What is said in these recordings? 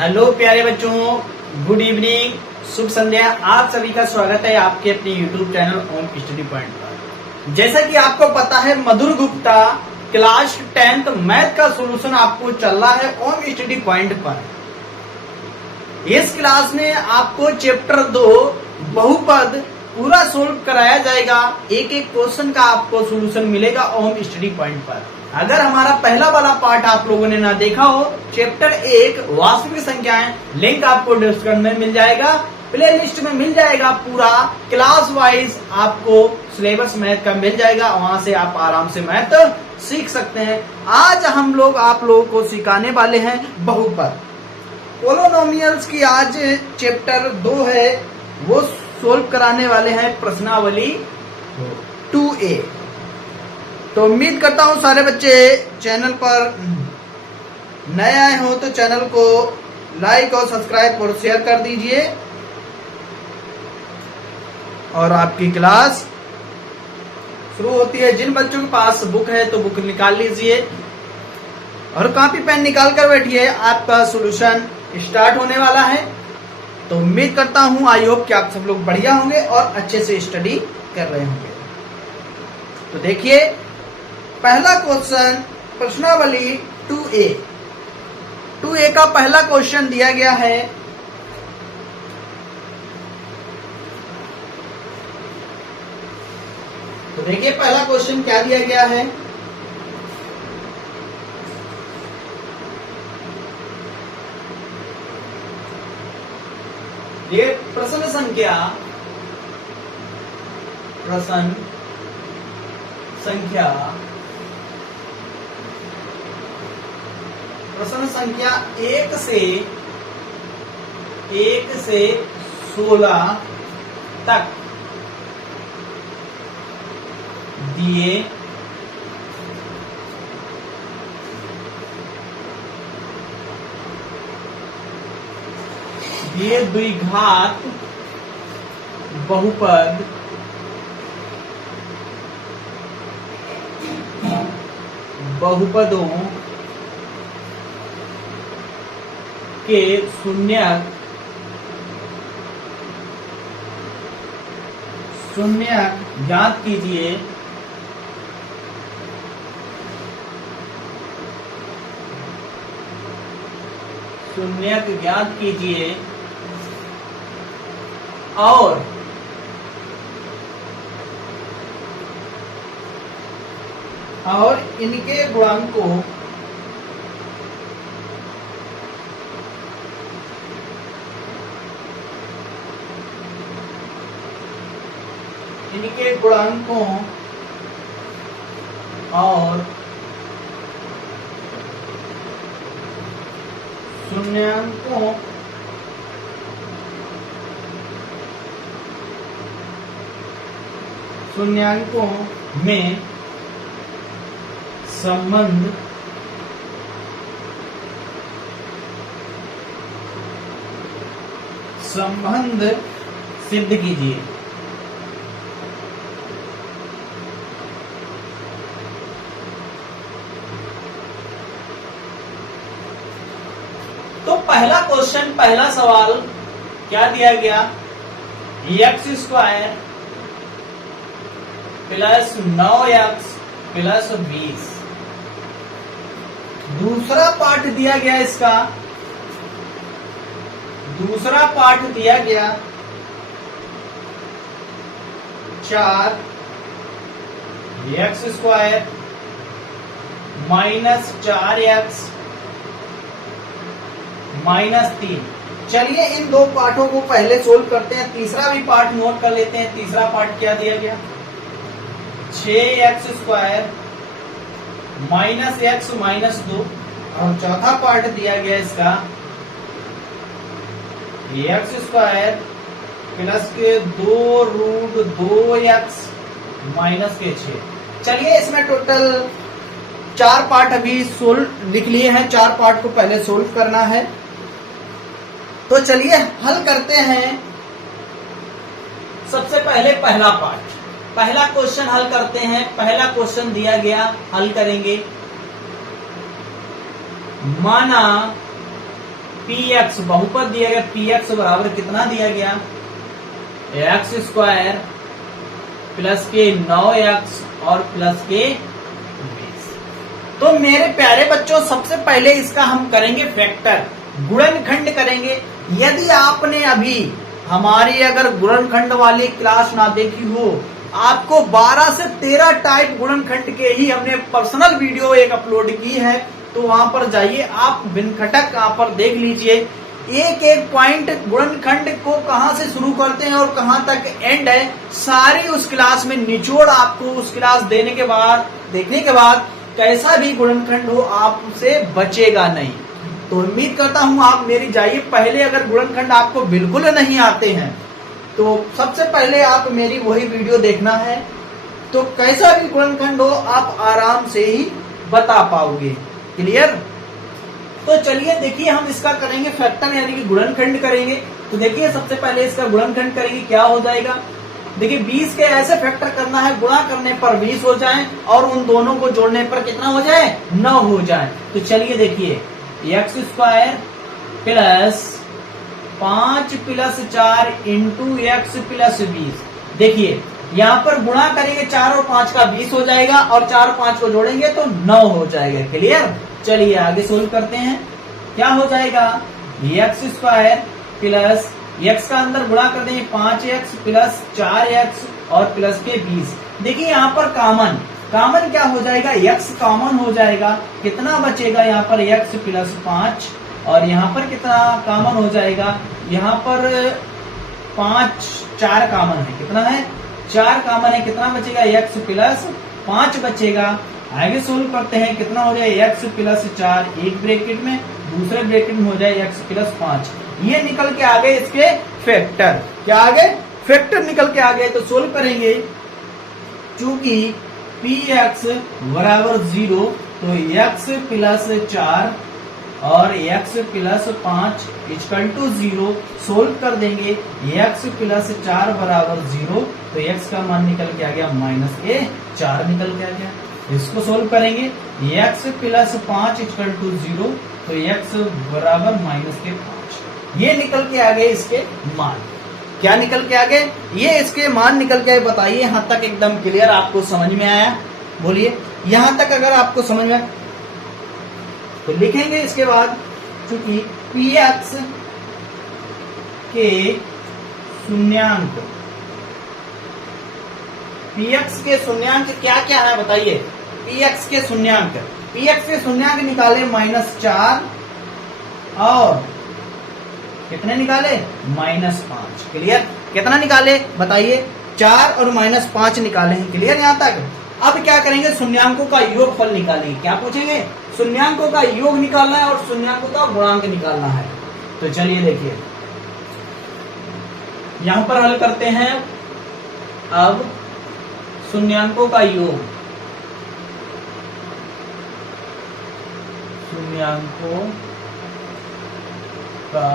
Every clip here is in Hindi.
हेलो प्यारे बच्चों, गुड इवनिंग, शुभ संध्या। आप सभी का स्वागत है आपके अपने यूट्यूब चैनल ओम स्टडी पॉइंट पर। जैसा कि आपको पता है, मधुर गुप्ता क्लास 10th मैथ का सॉल्यूशन आपको चल रहा है ओम स्टडी पॉइंट पर। इस क्लास में आपको चैप्टर 2 बहुपद पूरा सोल्व कराया जाएगा। एक एक क्वेश्चन का आपको सॉल्यूशन मिलेगा ओम स्टडी पॉइंट पर। अगर हमारा पहला वाला पार्ट आप लोगों ने ना देखा हो, चैप्टर 1 वास्तविक संख्याएं, लिंक आपको डिस्क्रिप्शन में मिल जाएगा, प्ले लिस्ट में मिल जाएगा। पूरा क्लास वाइज आपको सिलेबस मैथ का मिल जाएगा, वहां से आप आराम से मैथ सीख सकते हैं। आज हम लोग आप लोगों को सिखाने वाले हैं बहुपद। पोलिनोमियल्स की आज चैप्टर 2 है, वो सोल्व कराने वाले हैं प्रश्नावली 2A। तो उम्मीद करता हूं सारे बच्चे चैनल पर नए आए हो तो चैनल को लाइक और सब्सक्राइब और शेयर कर दीजिए। और आपकी क्लास शुरू होती है। जिन बच्चों के पास बुक है तो बुक निकाल लीजिए और कॉपी पेन निकाल कर बैठिए, आपका सॉल्यूशन स्टार्ट होने वाला है। तो उम्मीद करता हूं, आई होप कि आप सब लोग बढ़िया होंगे और अच्छे से स्टडी कर रहे होंगे। तो देखिए, पहला क्वेश्चन प्रश्नावली 2A। 2A का पहला क्वेश्चन दिया गया है। तो देखिए पहला क्वेश्चन क्या दिया गया है। ये प्रश्न संख्या एक से 16 तक दिए द्विघात बहुपदों के शून्यक ज्ञात कीजिए। और इनके गुणांकों और शून्यांकों में संबंध सिद्ध कीजिए। तो पहला क्वेश्चन, पहला सवाल क्या दिया गया? x² plus 9x plus 20। दूसरा पार्ट दिया गया, इसका दूसरा पार्ट दिया गया 4x² माइनस 4x माइनस 3। चलिए इन दो पार्टों को पहले सोल्व करते हैं, तीसरा भी पार्ट नोट कर लेते हैं। तीसरा पार्ट क्या दिया गया? 6x² minus x minus 2। और चौथा पार्ट दिया गया इसका x² प्लस के 2√2x माइनस के 6। चलिए इसमें टोटल 4 पार्ट अभी सोल्व लिख लिए हैं, 4 पार्ट को पहले सोल्व करना है। तो चलिए हल करते हैं। सबसे पहले पहला पार्ट, पहला क्वेश्चन हल करते हैं। पहला क्वेश्चन दिया गया, हल करेंगे। माना पी एक्स बहुपद दिया गया, पी एक्स बराबर कितना दिया गया, एक्स स्क्वायर प्लस के 9x और प्लस के 20। तो मेरे प्यारे बच्चों सबसे पहले इसका हम करेंगे फैक्टर, गुणनखंड करेंगे। यदि आपने अभी हमारी अगर गुणनखंड वाली क्लास ना देखी हो, आपको 12 से 13 टाइप गुणनखंड के ही हमने पर्सनल वीडियो एक अपलोड की है, तो वहां पर जाइए आप बिनखटक वहां पर देख लीजिए। एक एक पॉइंट गुणनखंड को कहां से शुरू करते हैं और कहां तक एंड है, सारी उस क्लास में निचोड़ आपको उस क्लास देखने के बाद कैसा भी गुणनखंड हो आपसे बचेगा नहीं। तो उम्मीद करता हूं आप मेरी जाइए, पहले अगर गुणनखंड आपको बिल्कुल नहीं आते हैं तो सबसे पहले आप मेरी वही वीडियो देखना है, तो कैसा भी गुणनखंड हो आप आराम से ही बता पाओगे। क्लियर? तो चलिए देखिए हम इसका करेंगे फैक्टर यानी कि गुणनखंड करेंगे। तो देखिए सबसे पहले इसका गुणनखंड करेंगे, क्या हो जाएगा। देखिए 20 के ऐसे फैक्टर करना है गुणा करने पर 20 हो जाए और उन दोनों को जोड़ने पर कितना हो जाए, 9 हो जाए। तो चलिए देखिए x square plus 5 plus 4 into x plus 20। देखिए यहाँ पर गुणा करेंगे 4 और 5 का 20 हो जाएगा और 4 और 5 को जोड़ेंगे तो 9 हो जाएगा। क्लियर? चलिए आगे सोल्व करते हैं। क्या हो जाएगा, एक्स स्क्वायर प्लस एक्स का अंदर गुणा कर देंगे 5x प्लस 4x और प्लस के 20। देखिए यहाँ पर कॉमन क्या हो जाएगा, x कॉमन हो जाएगा, कितना बचेगा यहाँ पर x प्लस 5 और यहाँ पर कितना कॉमन हो जाएगा, यहाँ पर 4 कॉमन है, कितना है 4 कॉमन है, कितना बचेगा x प्लस 5 बचेगा। आगे सोल्व करते हैं, कितना हो जाए x प्लस 4 एक ब्रैकेट में, दूसरे ब्रैकेट में हो जाए x प्लस 5। ये निकल के आ गए इसके फैक्टर, क्या आ गए, फैक्टर निकल के आ गए। तो सोल्व करेंगे, चूंकि px बराबर 0 तो x प्लस 4 और x plus 5 equal to 0। Solve कर देंगे, x प्लस 4 बराबर 0 तो x का मान निकल के आ गया -4 निकल के आ गया। इसको सोल्व करेंगे, x प्लस 5 इक्वल टू 0 तो x बराबर -5। ये निकल के आ गए इसके मान। क्या निकल के आ गए, ये इसके मान निकल के आए। बताइए यहाँ तक एकदम क्लियर आपको समझ में आया, बोलिए यहाँ तक अगर आपको समझ में आया तो लिखेंगे। इसके बाद चूंकि px के शून्यांक, px के शून्यांक क्या क्या है बताइए। px के शून्यांक निकाले -4 और कितने निकाले, -5। क्लियर? कितना निकाले बताइए, 4 और -5 निकाले हैं। क्लियर यहाँ तक? अब क्या करेंगे, शून्यांकों का योगफल निकालेंगे। क्या पूछेंगे, शून्यांकों का योग निकालना है और शून्यांकों का गुणांक निकालना है। तो चलिए देखिए यहां पर हल करते हैं। अब शून्यांकों का योग, शून्यांकों का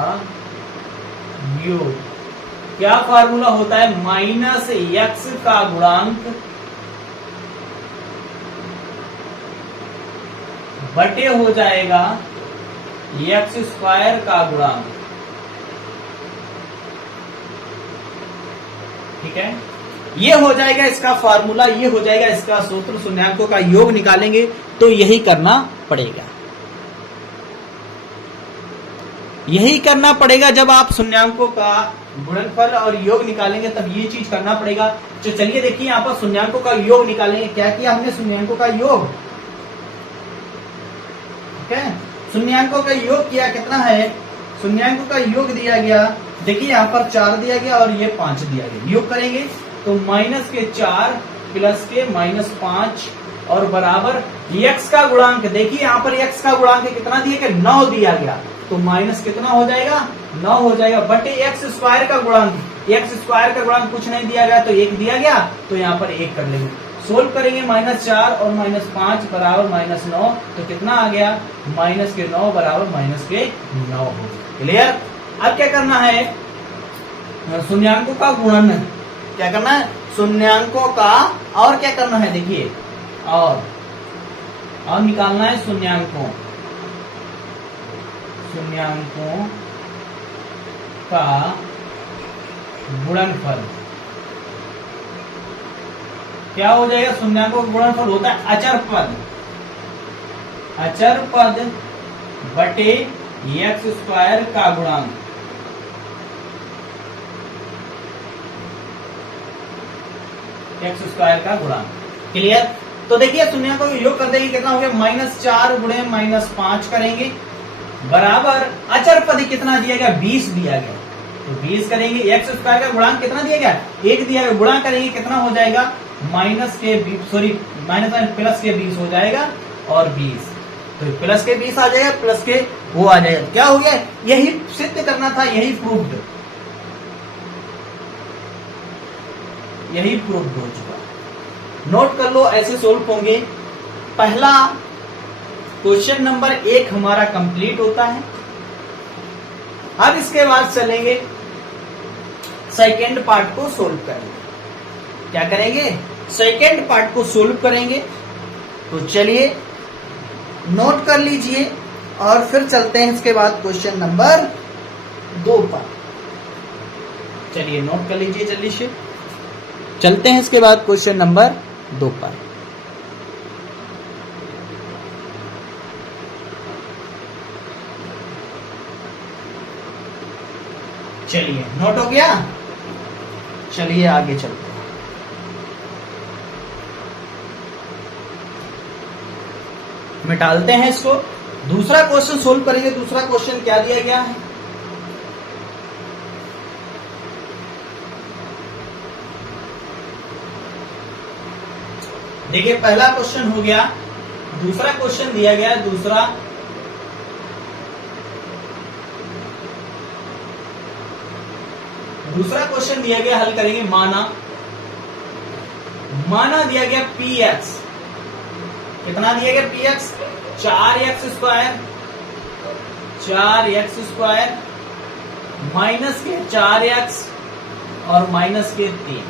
योग क्या फार्मूला होता है, -x का गुणांक बटे हो जाएगा x स्क्वायर का गुणांक। ठीक है, ये हो जाएगा इसका फार्मूला, ये हो जाएगा इसका सूत्र। शून्यांकों का योग निकालेंगे तो यही करना पड़ेगा, यही करना पड़ेगा। जब आप शून्यांकों का गुणनफल और योग निकालेंगे तब ये चीज करना पड़ेगा। तो चलिए देखिए यहाँ पर शून्यांकों का योग निकालेंगे। क्या किया हमने, शून्यांकों का योग, ठीक है, शून्यांकों का योग किया, कितना है, शून्यांकों का योग दिया गया। देखिए यहाँ पर 4 दिया गया और ये 5 दिया गया। योग करेंगे तो -4 प्लस के -5 और बराबर x का गुणांक। देखिए यहाँ पर x का गुणांक कितना दिया गया, 9 दिया गया। तो माइनस कितना हो जाएगा, 9 हो जाएगा, बटे x स्क्वायर का गुणांक। x स्क्वायर का गुणांक कुछ नहीं दिया गया तो 1 दिया गया, तो यहाँ पर 1 कर लेंगे। सोल्व करेंगे, -4 और -5 बराबर -9 तो कितना आ गया, -9 बराबर -9 हो। क्लियर? अब क्या करना है, शून्यांकों का गुणन। क्या करना है, शून्यांकों का, और क्या करना है देखिए, और निकालना है शून्यांकों का गुणनफल क्या हो जाएगा? शून्यांकों का गुणनफल होता है अचर पद, अचर पद बटे एक्स स्क्वायर का गुणांक। एक्स स्क्वायर का गुणांक। क्लियर? तो देखिए शून्यांकों का योग कर देंगे, कितना हो गया? -4 गुणे -5 करेंगे बराबर अचर पद कितना दिया गया? 20 दिया गया, तो 20 करेंगे। एक्स स्क्वायर का गुणांक कितना दिया गया? 1 दिया गया, गुणा करेंगे कितना हो जाएगा? माइनस के प्लस के 20 हो जाएगा और 20, तो प्लस के 20 आ जाएगा, प्लस के वो आ जाएगा। क्या हो गया? यही सिद्ध करना था, यही प्रूव्ड, यही प्रूव्ड हो चुका। नोट कर लो, ऐसे सोल्व होंगे। पहला क्वेश्चन नंबर 1 हमारा कंप्लीट होता है। अब इसके बाद चलेंगे सेकेंड पार्ट को सोल्व करेंगे। क्या करेंगे? सेकेंड पार्ट को सोल्व करेंगे। तो चलिए नोट कर लीजिए और फिर चलते हैं इसके बाद क्वेश्चन नंबर 2 पर। चलिए नोट कर लीजिए जल्दी से, चलते हैं इसके बाद क्वेश्चन नंबर 2 पर। चलिए नोट हो गया, चलिए आगे चलते हैं। मिटालते हैं इसको, दूसरा क्वेश्चन सोल्व करेंगे। दूसरा क्वेश्चन क्या दिया गया है? देखिए पहला क्वेश्चन हो गया, दूसरा क्वेश्चन दिया गया है। दूसरा क्वेश्चन दिया गया, हल करेंगे। माना दिया गया px, कितना दिया गया? px 4x स्क्वायर माइनस के 4x और माइनस के 3।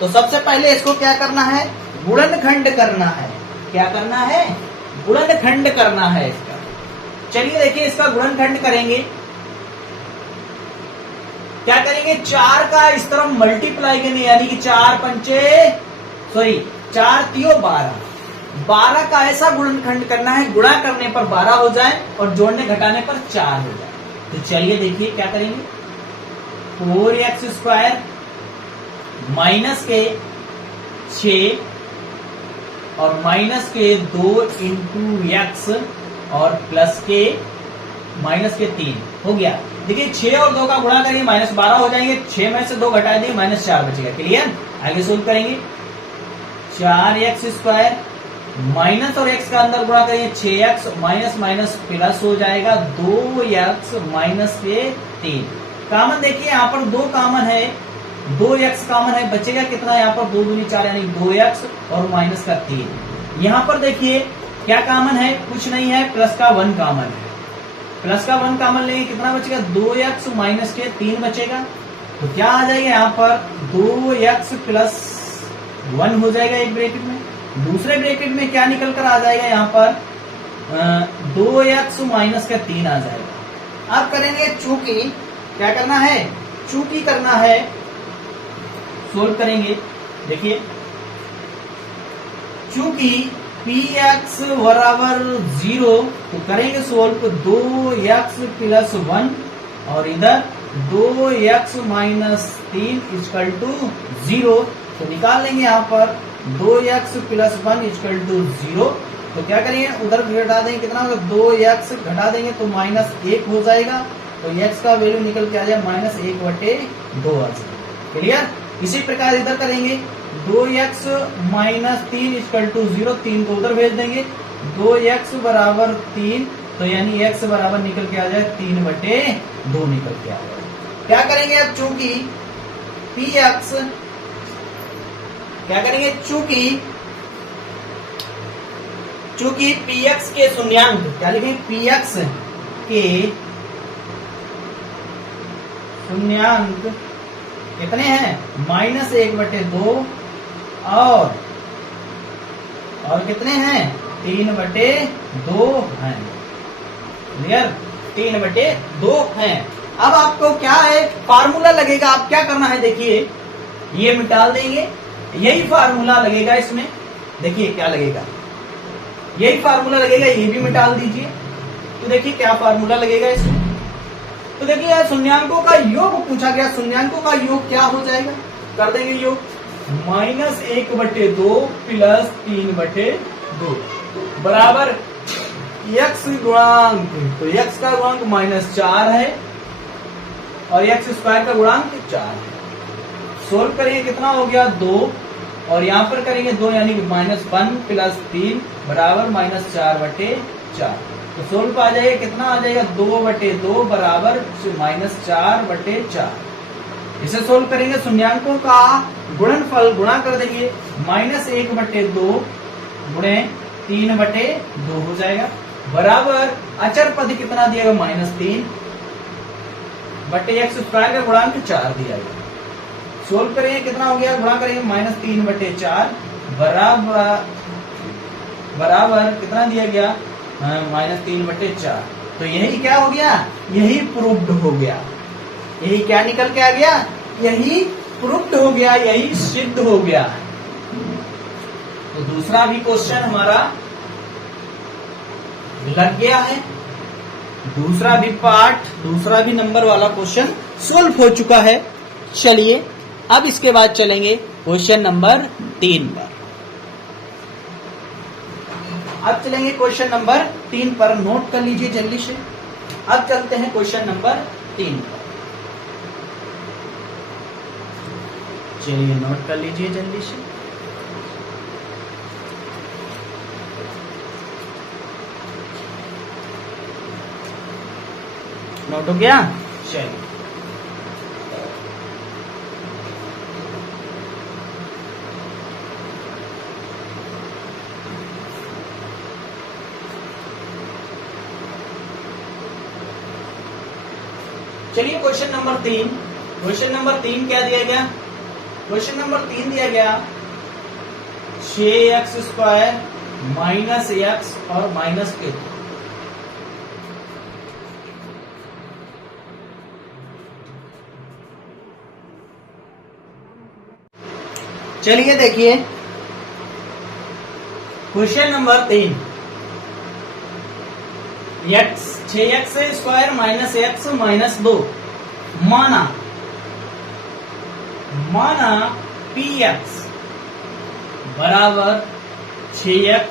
तो सबसे पहले इसको क्या करना है? गुणनखंड करना है। क्या करना है? गुणनखंड करना है इसका। चलिए देखिए इसका गुणनखंड करेंगे। क्या करेंगे? 4 का इस तरफ मल्टीप्लाई करेंगे, यानी कि 4 3 12। 12 का ऐसा गुणनखंड करना है, गुणा करने पर 12 हो जाए और जोड़ने घटाने पर 4 हो जाए। तो चलिए देखिए क्या करेंगे। 4x स्क्वायर माइनस के 6 और माइनस के 2 इंटू एक्स और प्लस के माइनस के 3 हो गया। देखिए 6 और 2 का गुणा करेंगे, -12 हो जाएंगे। 6 में से 2 घटा देंगे, -4 बचेगा। क्लियर? आगे सोल्व करेंगे। 4x स्क्वायर माइनस और x का अंदर गुणा करेंगे, 6x माइनस माइनस प्लस हो जाएगा 2x माइनस के 3। कॉमन देखिए यहाँ पर 2 कॉमन है, 2x कॉमन है, बचेगा कितना? यहाँ पर 2 दूनी 4 यानी 2x और माइनस का 3। यहाँ पर देखिए क्या कॉमन है? कुछ नहीं है, प्लस का 1 कॉमन है। प्लस का 1 कॉमन लेंगे, कितना बचेगा? 2x माइनस के 3 बचेगा। तो क्या आ जाएगा यहाँ पर? 2x प्लस 1 हो जाएगा एक ब्रैकेट में। दूसरे ब्रैकेट में क्या निकल कर आ जाएगा? यहाँ पर 2x माइनस का 3 आ जाएगा। अब करेंगे चूंकि, क्या करना है? चूंकि करना है, सोल्व करेंगे। देखिए चूंकि px बराबर 0, तो करेंगे सोल्व। 2x प्लस 1 और इधर 2x माइनस 3 इक्वल टू 0, तो निकाल लेंगे यहाँ पर 2x प्लस 1 इक्वल टू 0। तो क्या करेंगे? उधर घटा देंगे, कितना होगा? 2x घटा देंगे तो -1 हो जाएगा। तो x का वैल्यू निकल के आ जाए -1/2 आ जाएगा। क्लियर? इसी प्रकार इधर करेंगे। 2x माइनस 3 इक्वल टू 0, 3 को उधर भेज देंगे। 2x बराबर 3, तो यानी x बराबर निकल के आ जाए 3/2 निकल के आ जाए। क्या करेंगे अब? चूंकि px, क्या करेंगे? चूंकि px के शून्यांक, क्या लिखेंगे? px के शून्यांक कितने हैं? -1/2 और कितने हैं? 3/2 हैं। क्लियर? 3/2 है। अब आपको क्या है, फार्मूला लगेगा, आप क्या करना है, देखिए ये मिटा देंगे, यही फार्मूला लगेगा इसमें, देखिए क्या लगेगा, यही फार्मूला लगेगा, ये भी मिटा दीजिए। तो देखिए क्या फार्मूला लगेगा इसमें, तो देखिए यार शून्यांकों का योग पूछा गया, शून्यांकों का योग क्या हो जाएगा, कर देंगे योग, -1/2 प्लस 3/2 बराबर x गुणांक, तो x का गुणांक -4 है और x स्क्वायर का गुणांक 4 है। सोल्व करेंगे कितना हो गया 2, और यहाँ पर करेंगे 2 यानी कि -1 प्लस 3 बराबर -4/4। तो सोल्व आ जाएगा, कितना आ जाएगा 2/2 बराबर -4/4। इसे सोल्व करेंगे, शून्यांकों का गुणनफल गुणा कर देंगे, -1/2 गुणे 3/2 हो जाएगा बराबर अचर पद कितना दिया गया -3 बटे x स्क्वायर का गुणांक 4 दिया गया। सोल्व करेंगे कितना हो गया, गुणा करेंगे -3/4 बराबर कितना दिया गया -3/4। तो यही क्या हो गया, यही प्रूव्ड हो गया, यही क्या निकल के आ गया, यही प्रूव्ड हो गया, यही सिद्ध हो गया। तो दूसरा भी क्वेश्चन हमारा लग गया है, दूसरा भी पार्ट, दूसरा भी नंबर वाला क्वेश्चन सॉल्व हो चुका है। चलिए अब इसके बाद चलेंगे क्वेश्चन नंबर 3 पर। अब चलेंगे क्वेश्चन नंबर 3 पर, नोट कर लीजिए जल्दी से। अब चलते हैं क्वेश्चन नंबर 3 पर, चलिए नोट कर लीजिए जल्दी से। नोट हो गया, चलिए चलिए क्वेश्चन नंबर 3, क्वेश्चन नंबर 3 क्या दिया गया, क्वेश्चन नंबर 3 दिया गया 6x स्क्वायर माइनस x और माइनस के। चलिए देखिए question number 3, 6x square minus x minus 2 माना px बराबर 6x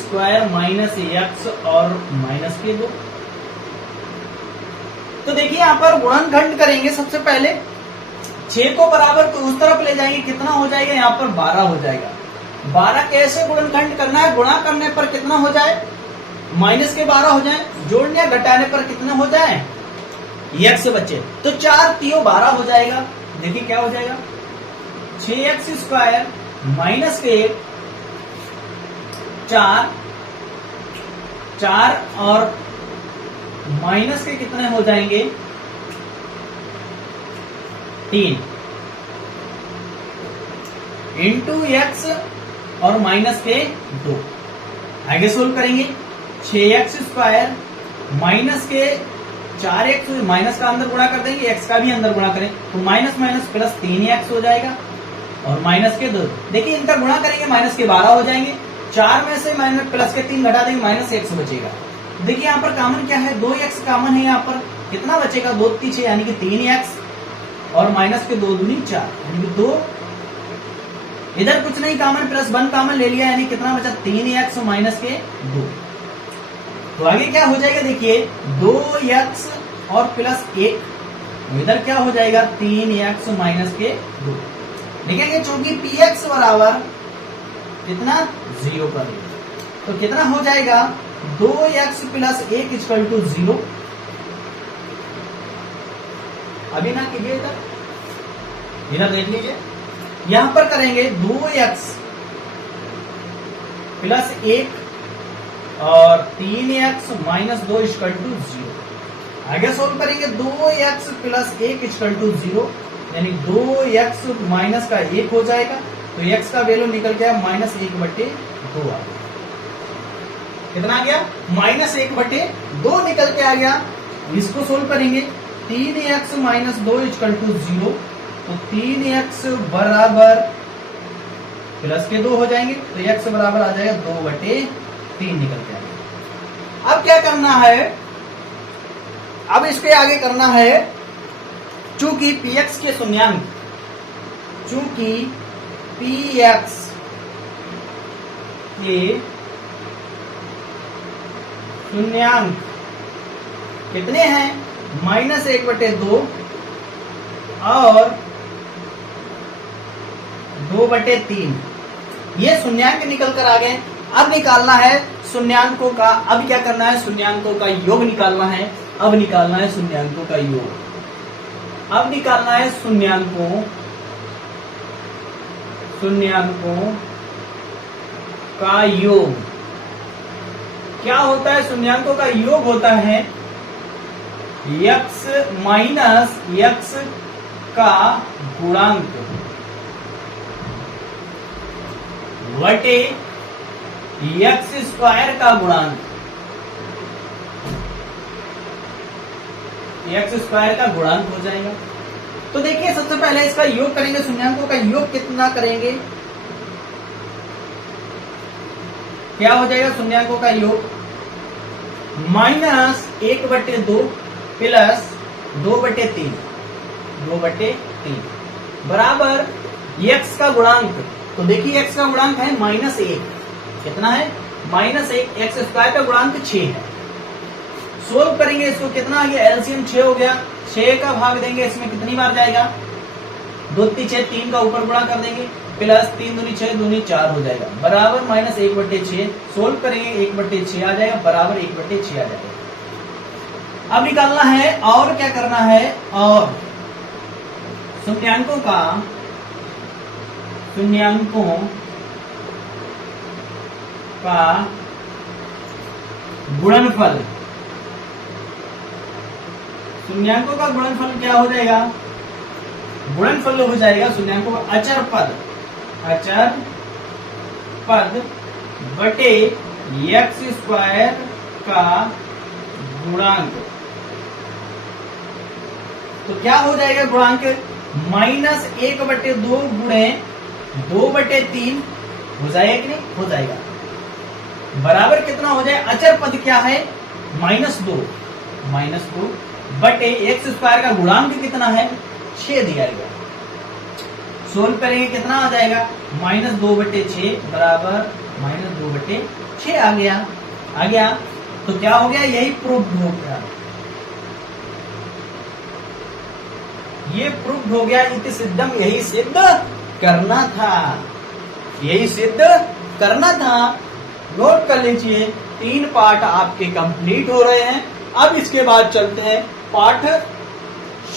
स्क्वायर माइनस x और माइनस के 2। तो देखिए यहां पर गुणनखंड करेंगे, सबसे पहले 6 को बराबर तो उस तरफ ले जाएंगे, कितना हो जाएगा यहाँ पर 12 हो जाएगा। 12 कैसे गुणनखंड करना है, गुणा करने पर कितना हो जाए, माइनस के 12 हो जाए, जोड़ने या घटाने पर कितना हो जाए, x बचे, तो 4 3 12 हो जाएगा। देखिए क्या हो जाएगा, 6x स्क्वायर माइनस के 4 और माइनस के कितने हो जाएंगे 3 इंटू x और माइनस के 2। आगे सोल्व करेंगे, 6x स्क्वायर माइनस के 4x, माइनस का अंदर गुणा कर देंगे, x का भी अंदर गुणा करें तो माइनस माइनस प्लस 3x हो जाएगा और माइनस के 2। देखिए इनका गुणा करेंगे, माइनस के 12 हो जाएंगे, 4 में से माइनस प्लस के 3 घटा देंगे, माइनस x बचेगा। देखिए यहाँ पर कॉमन क्या है, 2x कॉमन है, यहाँ पर कितना बचेगा 2 3 6 यानी कि 3x और माइनस के 2 दूनी 4 यानी कि 2, इधर कुछ नहीं कॉमन, प्लस 1 कॉमन ले लिया यानी कितना बचा 3x माइनस के 2। तो आगे क्या हो जाएगा, देखिए 2x और प्लस 1, इधर क्या हो जाएगा 3x माइनस के 2। लिखेंगे चूंकि px बराबर कितना 0 पर है, तो कितना हो जाएगा 2x प्लस 1 इक्वल टू 0। अभी ना कीजिए, इधर देख लीजिए, यहां पर करेंगे 2x प्लस 1 और 3x माइनस 2 इक्वल टू 0। आगे सोल्व करेंगे, 2x प्लस 1 इक्वल टू 0 यानी 2x माइनस का 1 हो जाएगा, तो x का वैल्यू निकल गया -1/2 आ गया। कितना आ गया -1/2 निकल के आ गया। इसको सोल्व करेंगे 3x माइनस 2 इक्वल टू 0, तो 3x बराबर प्लस के 2 हो जाएंगे, तो x बराबर आ जाएगा 2/3 निकल के आएगा। अब क्या करना है, अब इसके आगे करना है, चूंकि px के शून्यांक, चूंकि px के शून्यांक कितने हैं, -1/2 और 2/3, ये शून्यांक निकल कर आ गए। अब निकालना है शून्यांकों का, अब क्या करना है, शून्यांकों का योग निकालना है। अब निकालना है शून्यांकों का योग, अब निकालना है शून्यांकों का योग। क्या होता है, शून्यांकों का योग होता है x माइनस x का गुणांक बटे x स्क्वायर का गुणांक, x स्क्वायर का गुणांक हो जाएगा। तो देखिए सबसे पहले इसका योग करेंगे, शून्यांकों का योग कितना करेंगे, क्या हो जाएगा, शून्यांकों का योग -1/2 प्लस 2/3 बराबर x का गुणांक, तो देखिए x का गुणांक है -1, कितना है -1, x स्क्वायर का गुणांक 6 है। सोल्व करेंगे इसको, कितना आ गया, एलसीएम 6 हो गया, 6 का भाग देंगे, इसमें कितनी बार जाएगा, 2 3 6, 3 का ऊपर गुणा कर देंगे, प्लस 3 दूनी 6, दूनी 4 हो जाएगा, बराबर -1/6। सोल्व करेंगे 1/6 आ जाएगा, बराबर 1/6 आ जाएगा। अब निकालना है, और क्या करना है, और शून्यांकों का गुणनफल, शून्यांकों का गुणनफल क्या हो जाएगा, गुणनफल हो जाएगा शून्यांकों का अचर पद बटे x स्क्वायर का गुणांक। तो क्या हो जाएगा गुणांक, -1/2 गुणे 2/3 हो जाएगा कि नहीं, हो जाएगा, बराबर कितना हो जाए, अचर पद क्या है, -2 बटे x स्क्वायर का गुणांक कितना है, 6 दिया गया। सोल्व करेंगे कितना आ जाएगा, -2/6 बराबर -2/6 आ गया। तो क्या हो गया, यही प्रूफ हो गया, ये प्रूफ हो गया, इति सिद्धम, यही सिद्ध करना था, नोट कर लीजिए। 3 पार्ट आपके कंप्लीट हो रहे हैं। अब इसके बाद चलते हैं पाठ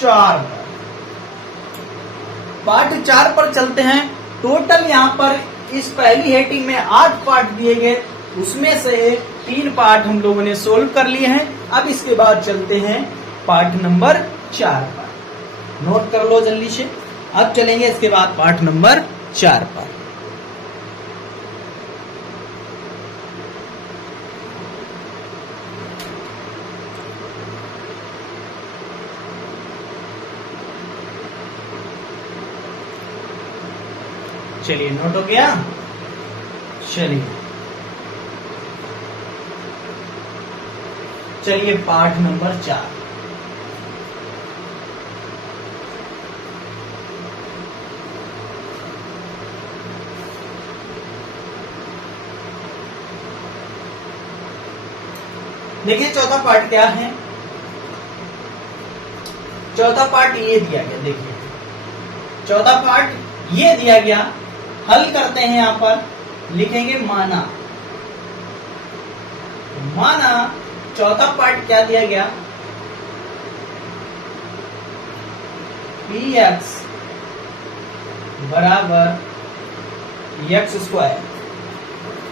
4 पर। पार्ट 4 पर चलते हैं। टोटल यहाँ पर इस पहली हेडिंग में 8 पार्ट दिए गए, उसमें से 3 पार्ट हम लोगों ने सोल्व कर लिए हैं। अब इसके बाद चलते हैं पार्ट नंबर 4 पर, नोट कर लो जल्दी से। अब चलेंगे इसके बाद पार्ट नंबर 4 पर। चलिए नोट हो गया, चलिए पाठ नंबर 4। देखिए चौथा पार्ट क्या है, चौथा पार्ट ये दिया गया, देखिए चौथा पार्ट ये दिया गया। हल करते हैं, यहां पर लिखेंगे माना चौथा पार्ट क्या दिया गया, px बराबर x स्क्वायर,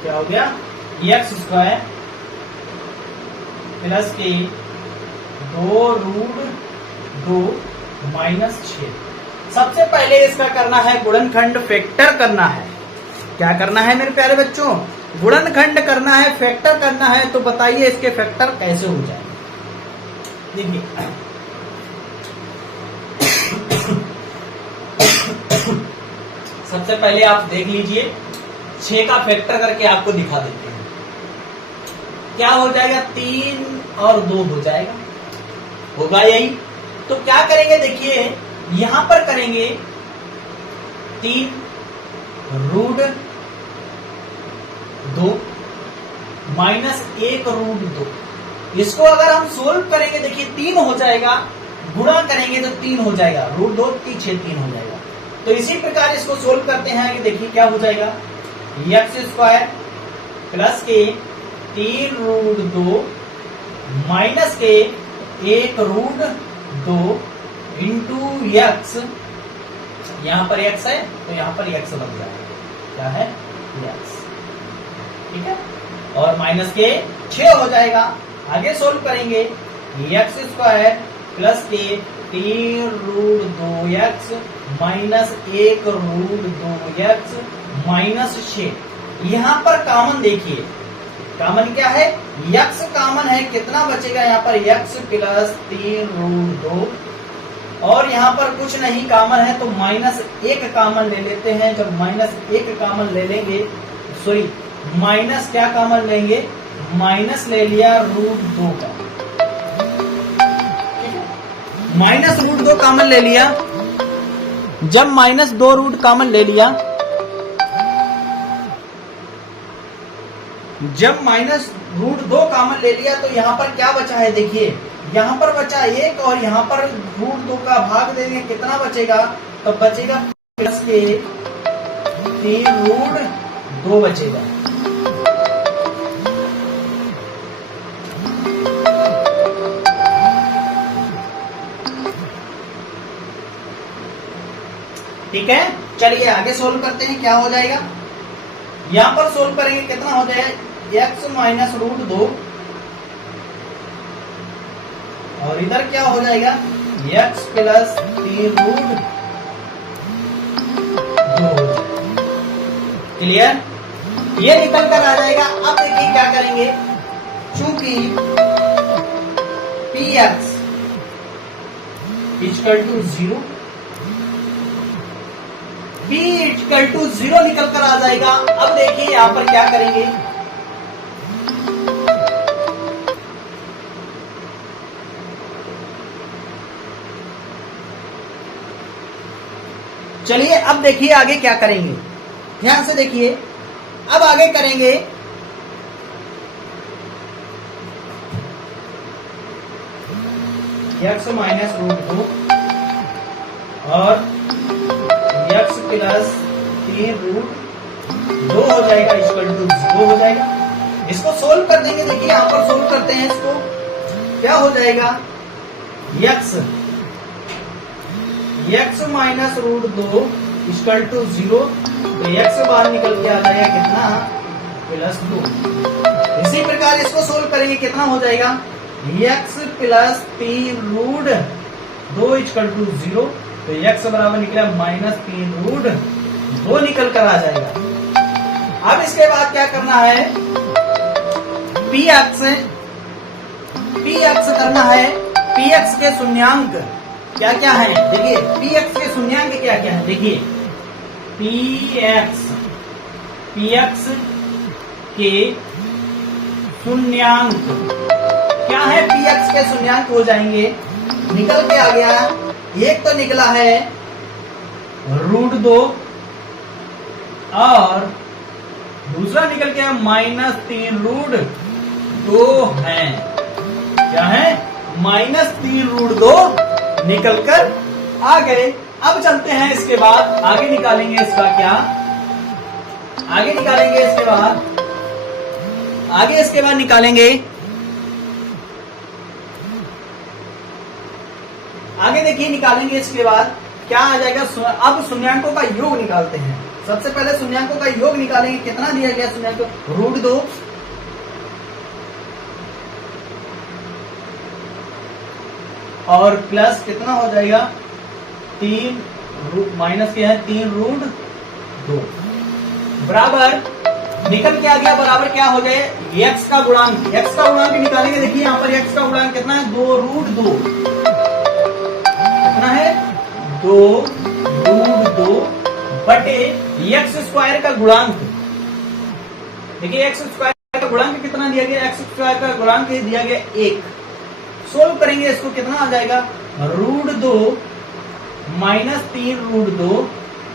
क्या हो गया, x स्क्वायर प्लस के 2√2 -6। सबसे पहले इसका करना है गुणनखंड, फैक्टर करना है। क्या करना है मेरे प्यारे बच्चों, गुणनखंड करना है, फैक्टर करना है। तो बताइए इसके फैक्टर कैसे हो जाएंगे। देखिए सबसे पहले आप देख लीजिए, 6 का फैक्टर करके आपको दिखा देते हैं। क्या हो जाएगा, 3 और 2 हो जाएगा, होगा यही। तो क्या करेंगे, देखिए यहां पर करेंगे 3 रूट 2 माइनस 1 रूट 2। इसको अगर हम सोल्व करेंगे, देखिए 3 हो जाएगा, गुणा करेंगे तो 3 हो जाएगा, रूट 2 6 3 हो जाएगा। तो इसी प्रकार इसको सोल्व करते हैं कि देखिए क्या हो जाएगा, एक्स स्क्वायर प्लस के 3 रूट 2 माइनस के 1 रूट 2 इंटू एक्स, यहां पर एक्स है तो यहां पर एक्स बन जाएगा, क्या है एक्स, ठीक है। और माइनस के 6 हो जाएगा। आगे सोल्व करेंगे, एक्स स्क्वायर प्लस के 3 root 2x minus 1 root 2x minus 6। यहां पर कॉमन देखिए, कॉमन क्या है, x कॉमन है, कितना बचेगा यहाँ पर x प्लस 3 रूट 2, और यहाँ पर कुछ नहीं कॉमन है तो माइनस 1 कॉमन ले लेते हैं। जब माइनस 1 कॉमन ले लेंगे, सॉरी माइनस क्या कॉमन लेंगे, माइनस ले लिया रूट 2 का, माइनस रूट 2 कॉमन ले लिया। जब माइनस 2 रूट कॉमन ले लिया, जब माइनस रूट 2 कॉमन ले लिया तो यहां पर क्या बचा है, देखिए यहां पर बचा 1 और यहां पर रूट 2 का भाग देंगे, कितना बचेगा, तो बचेगा प्लस के 3 रूट 2 बचेगा। ठीक है, चलिए आगे सोल्व करते हैं, क्या हो जाएगा। यहां पर सोल्व करेंगे, कितना हो जाएगा, x माइनस रूट 2, और इधर क्या हो जाएगा, x प्लस 3 रूट 2। क्लियर, ये निकल कर आ जाएगा। अब देखिए क्या करेंगे, चूंकि px equal to 0, b equal to 0 निकल कर आ जाएगा। अब देखिए यहां पर क्या करेंगे, चलिए अब देखिए आगे क्या करेंगे, ध्यान से देखिए। अब आगे करेंगे, x माइनस रूट 2 और x प्लस 3 रूट 2 हो जाएगा, इक्वल टू 0 हो जाएगा। इसको सोल्व कर देंगे, देखिए यहां पर सोल्व करते हैं इसको, क्या हो जाएगा, x minus root 2 equal to 0, तो x बाहर निकल के आ जाएगा कितना, प्लस 2। इसी प्रकार इसको सोल्व करेंगे, कितना हो जाएगा, x plus 3 root 2 equal to 0, तो x बराबर निकला माइनस 3 रूट 2 निकल कर आ जाएगा। अब इसके बाद क्या करना है, px करना है। px के शून्यांक क्या क्या है, देखिए px के शून्यांक क्या क्या है, देखिए px के शून्यांक क्या है, px के शून्यांक हो जाएंगे, निकल के आ गया, एक तो निकला है रूट 2 और दूसरा निकल गया माइनस 3 रूट 2 है, क्या है, माइनस 3 रूट 2 निकल कर आ गए। अब चलते हैं, इसके बाद आगे निकालेंगे इसका क्या, आगे निकालेंगे इसके बाद, आगे इसके बाद निकालेंगे, आगे देखिए निकालेंगे इसके बाद क्या आ जाएगा। अब शून्यांकों का योग निकालते हैं। सबसे पहले शून्यांकों का योग निकालेंगे, कितना दिया गया शून्यांक, रूट 2 और प्लस कितना हो जाएगा, 3 माइनस के है 3 रूट 2 बराबर निकल के आ गया बराबर क्या हो जाए x का गुणांक। x का गुणांक निकालेंगे, देखिए यहाँ पर x का गुणांक कितना है 2√2, कितना है 2√2 बटे x स्क्वायर का गुणांक। देखिए x स्क्वायर का गुणांक कितना दिया गया, x स्क्वायर का गुणांक दिया गया 1। सोल्व करेंगे इसको, कितना आ जाएगा √2 माइनस 3√2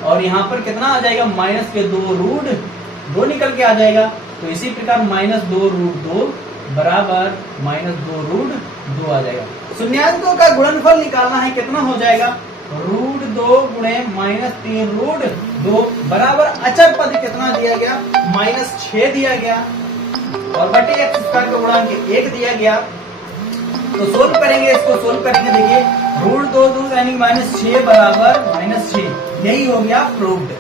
और यहाँ पर कितना आ जाएगा माइनस के 2√2 निकल के आ जाएगा। तो इसी प्रकार -2√2 बराबर -2√2 आ जाएगा। शून्यांकों का गुणनफल निकालना है, कितना हो जाएगा √2 गुणे -3√2 बराबर अचर पद कितना दिया गया -6 दिया गया और बटे x स्क्वायर का गुणांक 1 दिया गया। तो सोल्व करेंगे, इसको सोल्व करेंगे, देखिए √2 यानी -6 बराबर -6, यही हो गया प्रूव्ड,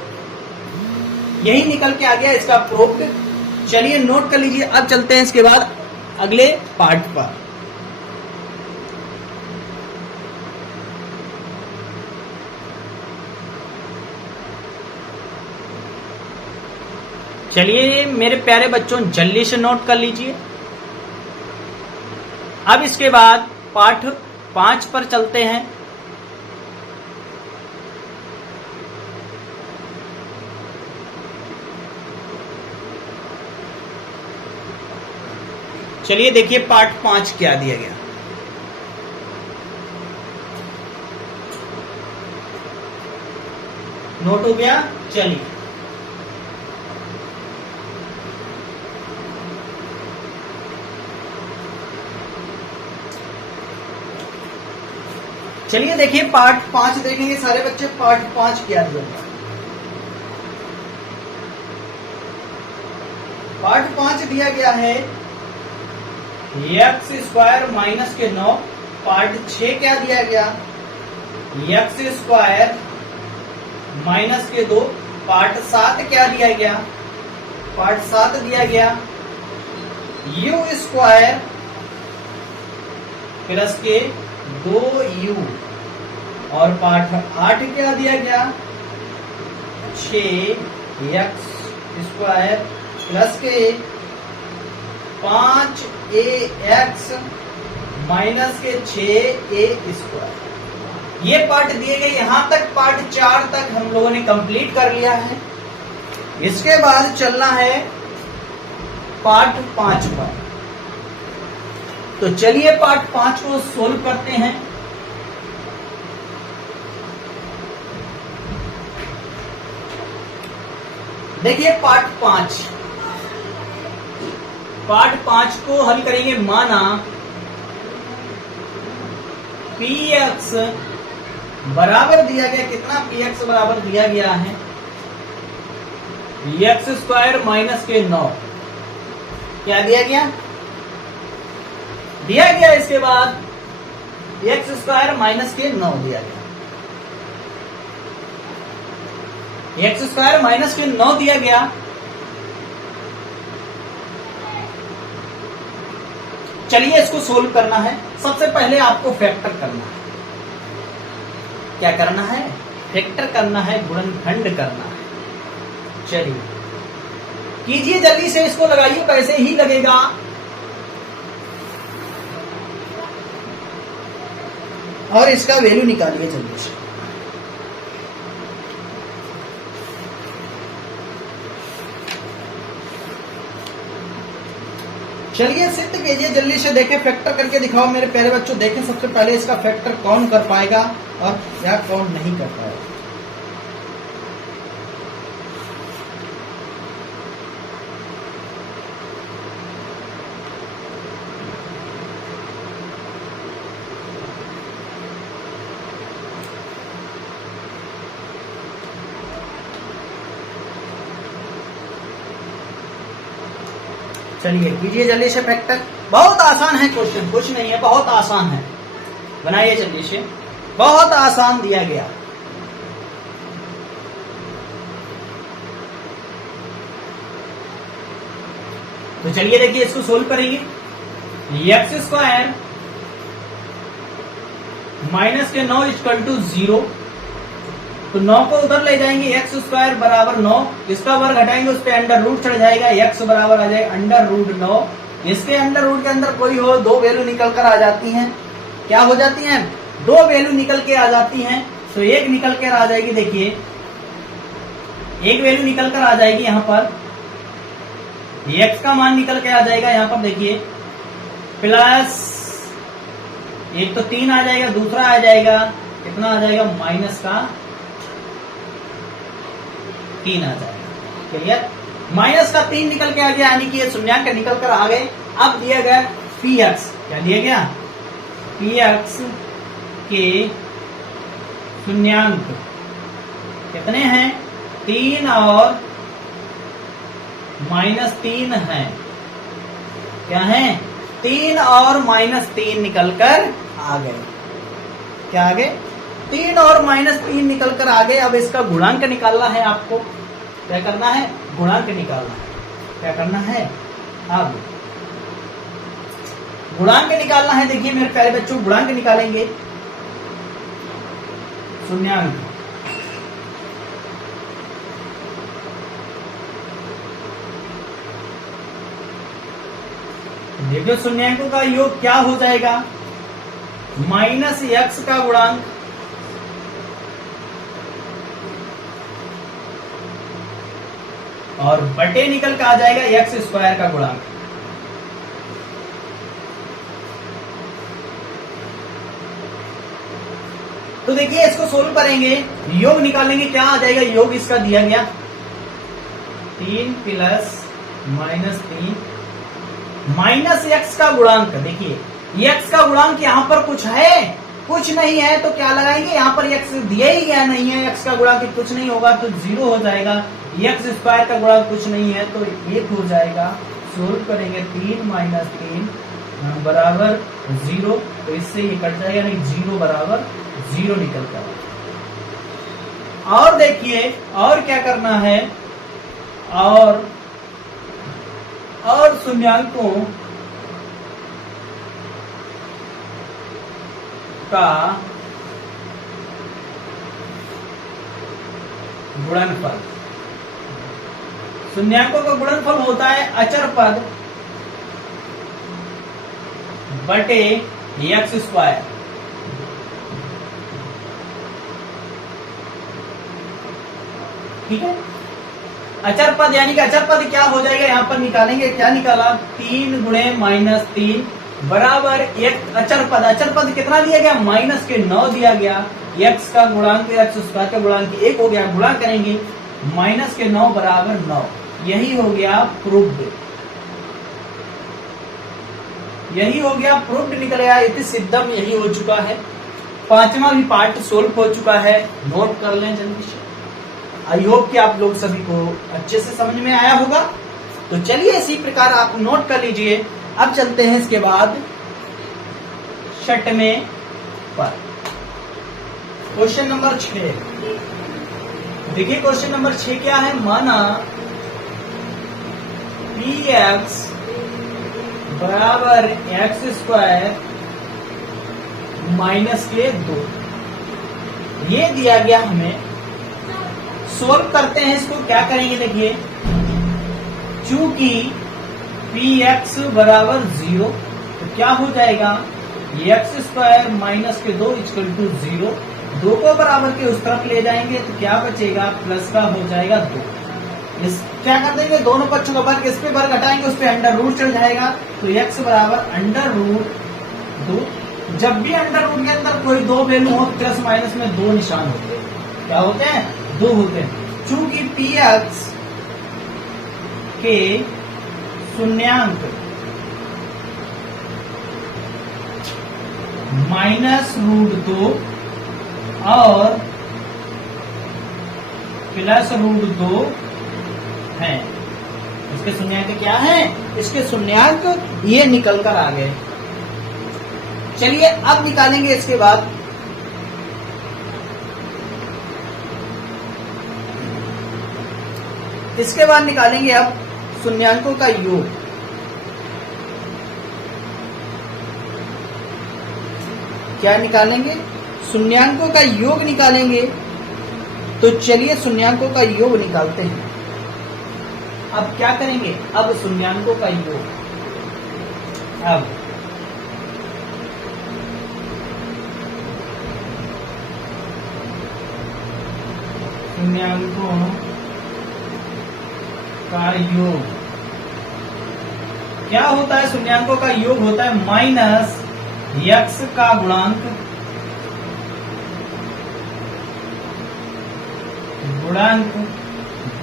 यही निकल के आ गया इसका प्रूव्ड। चलिए नोट कर लीजिए। अब चलते हैं इसके बाद अगले पार्ट पर। चलिए मेरे प्यारे बच्चों जल्दी से नोट कर लीजिए। अब इसके बाद पाठ 5 पर चलते हैं। चलिए देखिए पार्ट 5 क्या दिया गया। नोट हो गया। चलिए चलिए देखिए पार्ट 5 देखेंगे सारे बच्चे। पार्ट 5 क्या दिया गया। पार्ट 5 दिया गया है x स्क्वायर माइनस के 9। पार्ट 6 क्या दिया गया x स्क्वायर माइनस के 2। पार्ट 7 क्या दिया गया, पार्ट 7 दिया गया u स्क्वायर प्लस के 2u और पार्ट 8 क्या दिया गया 6x स्क्वायर प्लस के 5ax माइनस के 6a स्क्वायर। ये पार्ट दिए गए। यहां तक पार्ट 4 तक हम लोगों ने कंप्लीट कर लिया है। इसके बाद चलना है पार्ट 5 पर। तो चलिए पार्ट 5 को सोल्व करते हैं। देखिए पार्ट 5 को हल करेंगे। माना px बराबर दिया गया, कितना px बराबर दिया गया है x स्क्वायर माइनस के 9। क्या दिया गया इसके बाद x स्क्वायर माइनस के 9 दिया गया। x स्क्वायर माइनस के 9 दिया गया। चलिए इसको सोल्व करना है। सबसे पहले आपको फैक्टर करना है। क्या करना है, फैक्टर करना है, गुणनखंड करना है। चलिए कीजिए जल्दी से, इसको लगाइए, कैसे ही लगेगा। और इसका वैल्यू निकालिए जल्दी से। चलिए सिद्ध कीजिए जल्दी से, देखें फैक्टर करके दिखाओ मेरे प्यारे बच्चों। देखें सबसे पहले इसका फैक्टर कौन कर पाएगा और या कौन नहीं कर पाएगा। चलिए कीजिए जल्दी से फैक्टर। बहुत आसान है क्वेश्चन, कुछ नहीं है, बहुत आसान है। बनाइए जल्दी से, बहुत आसान दिया गया। तो चलिए देखिए इसको सोल्व करेंगे। x स्क्वायर माइनस के 9 इक्वल टू 0 तो 9 को उधर ले जाएंगे, एक्स स्क्वायर बराबर 9, इसका वर्ग घटाएंगे उस पर अंडर रूट चढ़ जाएगा, एक्स बराबर आ जाएगा अंडर रूट 9। इसके अंडर रूट के अंदर कोई हो, दो वैल्यू निकल कर आ जाती हैं। क्या हो जाती हैं? दो वैल्यू निकल के आ जाती हैं। तो एक निकल कर आ जाएगी, देखिए एक वैल्यू निकल कर आ जाएगी यहां पर, एक्स का मान निकल के आ जाएगा यहां पर, देखिए प्लस एक तो 3 आ जाएगा, दूसरा आ जाएगा कितना आ जाएगा, माइनस का 3 आ जाएगा। क्लियर? माइनस का 3 निकल के आ गया, यानी कि ये शून्यांक निकल कर आ गए। अब दिया गया पी एक्स, क्या दिया गया, पी एक्स के शून्यांक कितने हैं, 3 और -3 है। क्या है? 3 और -3 निकल कर आ गए। क्या आ गए? 3 और -3 निकल कर आ गए। अब इसका गुणांक निकालना है आपको। क्या करना है? गुणांक निकालना है। क्या करना है? अब गुणांक निकालना है। देखिए मेरे प्यारे बच्चों, गुणांक निकालेंगे शून्यांक। देखिए शून्यांकों का योग क्या हो जाएगा, -x का गुणांक और बटे निकल के आ जाएगा एक्स स्क्वायर का गुणांक। तो देखिए इसको सोल्व करेंगे, योग निकालेंगे, क्या आ जाएगा, योग इसका दिया गया 3 प्लस -3 माइनस एक्स का गुणांक। देखिए एक्स का गुणांक यहां पर कुछ है, कुछ नहीं है, तो क्या लगाएंगे, यहां पर एक्स दिया ही गया नहीं है, एक्स का गुणांक कुछ नहीं होगा तो 0 हो जाएगा। एक्स स्क्वायर का गुणांक कुछ नहीं है तो 1 हो जाएगा। सोल्व करेंगे 3 - 3 बराबर 0, तो इससे ये कट जाएगा, नहीं 0 बराबर 0 निकल कर। और देखिए और क्या करना है, और शून्यांकों का गुणनफल। शून्यांकों का गुणनफल होता है अचर पद बटे एक्स स्क्वायर। ठीक है, अचर पद यानी कि अचर पद क्या हो जाएगा, यहां पर निकालेंगे, क्या निकाला, 3 × -3 बराबर एक अचर पद। अचर पद कितना दिया गया, -9 दिया गया। एक्स का गुणांक एक्स स्क्वायर का गुणांक 1 हो गया, गुणा करेंगे -9 बराबर 9। यही हो गया प्रूव्ड, यही हो गया प्रूव्ड निकल आया, इति सिद्धम, यही हो चुका है। 5वां भी पार्ट सोल्व हो चुका है, नोट कर लें जल्दी से। आई होप कि आप लोग सभी को अच्छे से समझ में आया होगा। तो चलिए इसी प्रकार आप नोट कर लीजिए। अब चलते हैं इसके बाद 6वें पर, क्वेश्चन नंबर 6। देखिए क्वेश्चन नंबर 6 क्या है, माना px बराबर एक्स स्क्वायर -2 ये दिया गया हमें। सोल्व करते हैं इसको, क्या करेंगे, देखिए चूंकि px बराबर 0 तो क्या हो जाएगा, एक्स स्क्वायर -2 = 0। 2 को बराबर के उस तरफ ले जाएंगे तो क्या बचेगा, प्लस का हो जाएगा 2। इस क्या कर देंगे, दोनों पक्षों का वर्ग, इस पे वर्ग घटाएंगे उस पे अंडर रूट चढ़ जाएगा, तो x बराबर अंडर रूट 2। जब भी अंडर रूट के अंदर कोई दो वैल्यू हो प्लस माइनस में 2 निशान होते हैं। क्या होते हैं, 2 होते हैं। चूंकि px के शून्यांक -√2 और +√2 हैं, इसके शून्यांक क्या हैं, इसके शून्यांक ये निकल कर आ गए। चलिए अब निकालेंगे इसके बाद निकालेंगे अब शून्यांकों का योग। क्या निकालेंगे, शून्यांकों का योग निकालेंगे। तो चलिए शून्यांकों का योग निकालते हैं। अब क्या करेंगे, अब शून्यांकों का योग, अब शून्यांकों का योग क्या होता है, शून्यांकों का योग होता है माइनस x का गुणांक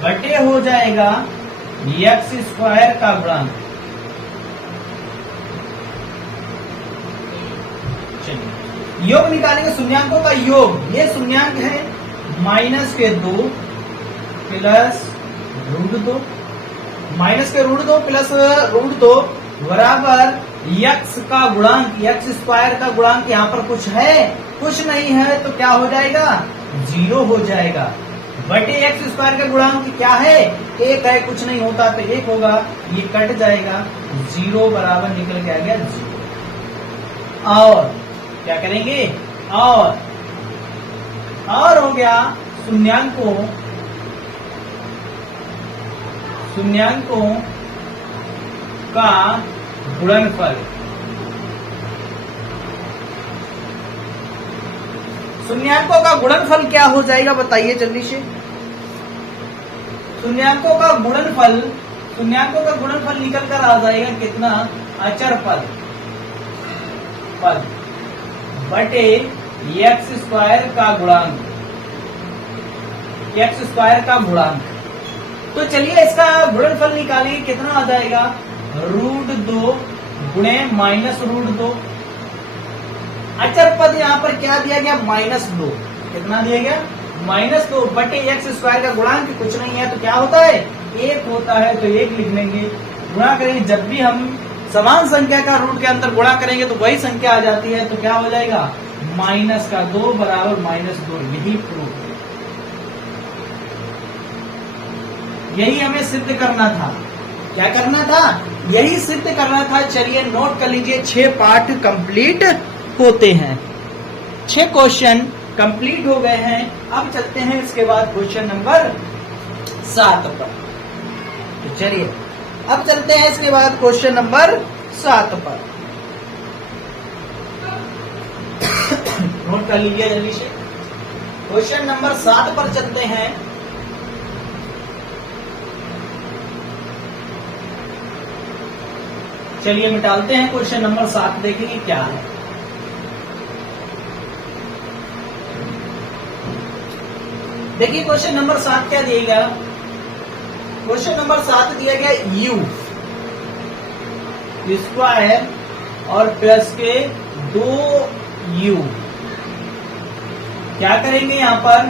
बटे हो जाएगा x स्क्वायर का गुणांक। चलिए योग निकालेंगे शून्यांकों का योग। ये शून्यांक है -2 प्लस √2, -2 प्लस √2 बराबर x का गुणांक, x स्क्वायर का गुणांक यहाँ पर कुछ है, कुछ नहीं है तो क्या हो जाएगा, 0 हो जाएगा। बटे x स्क्वायर का गुणांक क्या है, 1 है, कुछ नहीं होता तो 1 होगा, ये कट जाएगा, 0 बराबर निकल के आ गया 0। और क्या करेंगे, और हो गया शून्यांकों का गुणनफल। शून्यांकों का गुणनफल क्या हो जाएगा बताइए जल्दी से। शून्यांकों का गुणनफल निकल कर आ जाएगा कितना, अचर पद बटे x स्क्वायर का गुणांक, तो चलिए इसका गुणनफल निकालेंगे, कितना आ जाएगा, √2 गुणे -√2। अचर पद यहाँ पर क्या दिया गया, -2, कितना दिया गया, -2 बटे x स्क्वायर का गुणांक कुछ नहीं है तो क्या होता है, 1 होता है, तो 1 लिख लेंगे। गुणा करेंगे, जब भी हम समान संख्या का रूट के अंदर गुणा करेंगे तो वही संख्या आ जाती है, तो क्या हो जाएगा, -2 बराबर -2। यही प्रूफ, यही हमें सिद्ध करना था। क्या करना था, यही सिद्ध करना था। चलिए नोट कर लीजिए, 6 पार्ट कंप्लीट होते हैं, 6 क्वेश्चन कंप्लीट हो गए हैं। अब चलते हैं इसके बाद क्वेश्चन नंबर 7 पर। तो चलिए अब चलते हैं इसके बाद क्वेश्चन नंबर 7 पर। नोट कर लीजिए जल्दी से, क्वेश्चन नंबर 7 पर चलते हैं। चलिए मिटालते हैं क्वेश्चन नंबर 7, देखेंगे क्या है। देखिए क्वेश्चन नंबर 7 क्या दिया गया, क्वेश्चन नंबर 7 दिया गया u स्क्वायर और प्लस के 2u। क्या करेंगे यहाँ पर,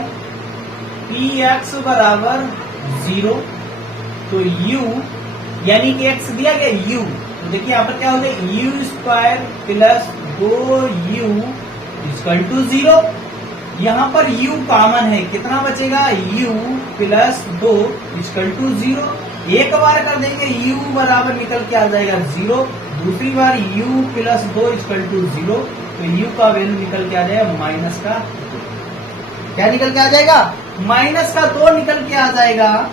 px बराबर 0, तो u यानी कि x दिया गया u, तो देखिए यहाँ पर क्या हो गया, u square plus 2u equal to 0। यहाँ पर u कॉमन है, कितना बचेगा, u प्लस 2 इक्वल टू 0। एक बार कर देंगे u बराबर निकल के आ जाएगा 0, दूसरी बार u प्लस 2 इक्वल टू 0, तो u का वैल्यू निकल के आ जाएगा -2। क्या निकल के आ जाएगा, -2 निकल के आ जाएगा।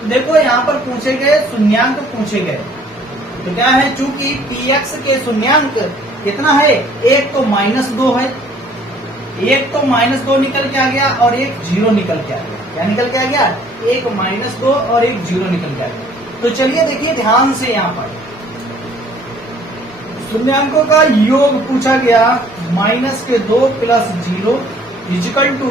तो देखो यहाँ पर पूछे गए शून्यांक पूछे गए, तो क्या है, चूंकि px के शून्यांक कितना है, एक तो -2 है, एक तो -2 निकल के आ गया और एक 0 निकल के आ गया। क्या निकल के आ गया, एक -2 और एक 0 निकल के आ गया। तो चलिए देखिए ध्यान से, यहाँ पर शून्यांकों का योग पूछा गया, -2 प्लस 0 इक्वल टू